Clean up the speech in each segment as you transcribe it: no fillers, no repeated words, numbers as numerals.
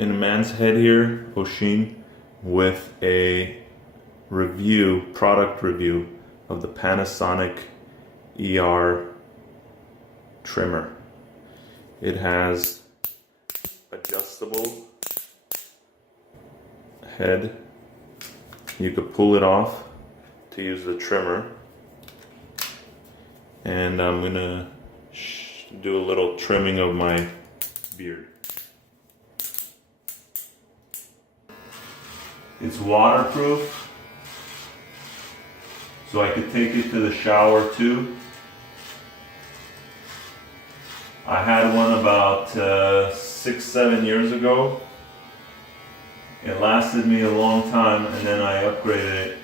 in a man's head here, Oshin, with a product review of the Panasonic ER trimmer. It has adjustable head. You could pull it off to use the trimmer. And I'm gonna do a little trimming of my beard. It's waterproof, so I could take it to the shower too. I had one about 6-7 years ago. It lasted me a long time, and then I upgraded it.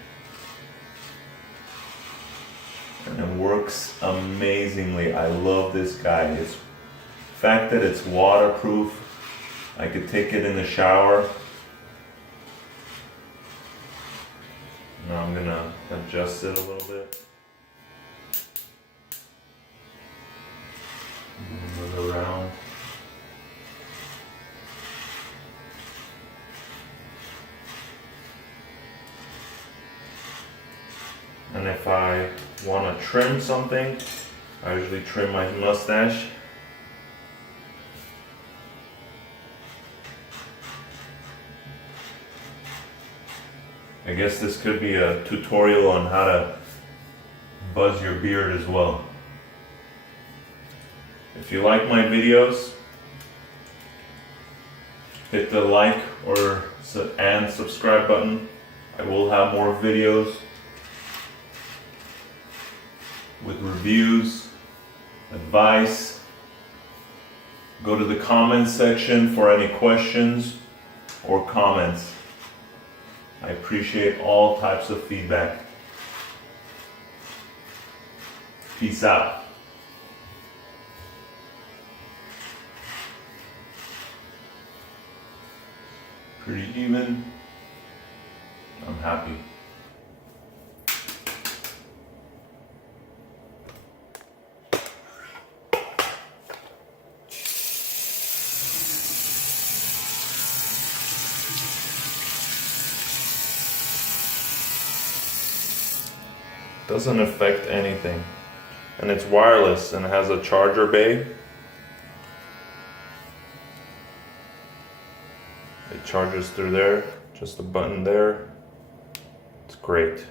And it works amazingly. I love this guy. It's the fact that it's waterproof. I could take it in the shower. Now I'm gonna adjust it a little bit. Move it around. And if I want to trim something, I usually trim my mustache. I guess this could be a tutorial on how to buzz your beard as well. If you like my videos, hit the like and subscribe button. I will have more videos with reviews, advice. Go to the comments section for any questions or comments. I appreciate all types of feedback. Peace out. Pretty even. I'm happy. Doesn't affect anything, and it's wireless and has a charger bay. It charges through there, just a button there. It's great.